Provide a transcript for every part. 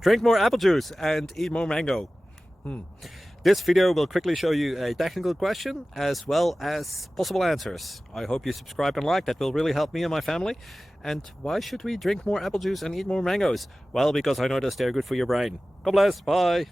Drink more apple juice and eat more mango. This video will quickly show you a technical question as well as possible answers. I hope you subscribe and like, that will really help me and my family. And why should we drink more apple juice and eat more mangoes? Well, because I noticed they're good for your brain. God bless, bye.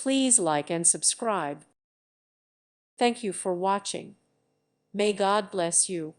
Please like and subscribe. Thank you for watching. May God bless you.